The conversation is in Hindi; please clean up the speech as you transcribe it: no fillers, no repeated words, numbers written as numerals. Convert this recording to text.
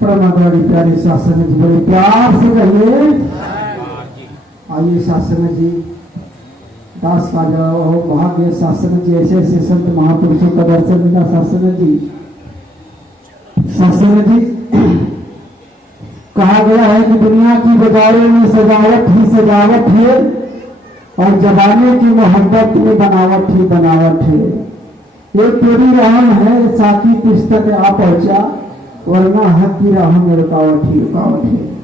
परमाधारी प्यारे शासन जी बड़े प्यार से कहिए। आइए शासन जी, दास का जो भाग्य शासन जी, ऐसे ऐसे संत महापुरुषों का दर्शन मिला। शासन जी, शासन जी, कहा गया है कि दुनिया की बाजारों में सजावट ही सजावट है और जवानी की मोहब्बत में बनावट ही बनावट है। ये तेरी राह है साकी पुस्तक आ पहुंचा, वरना हक की राह में रुकावट ही रुकावट है।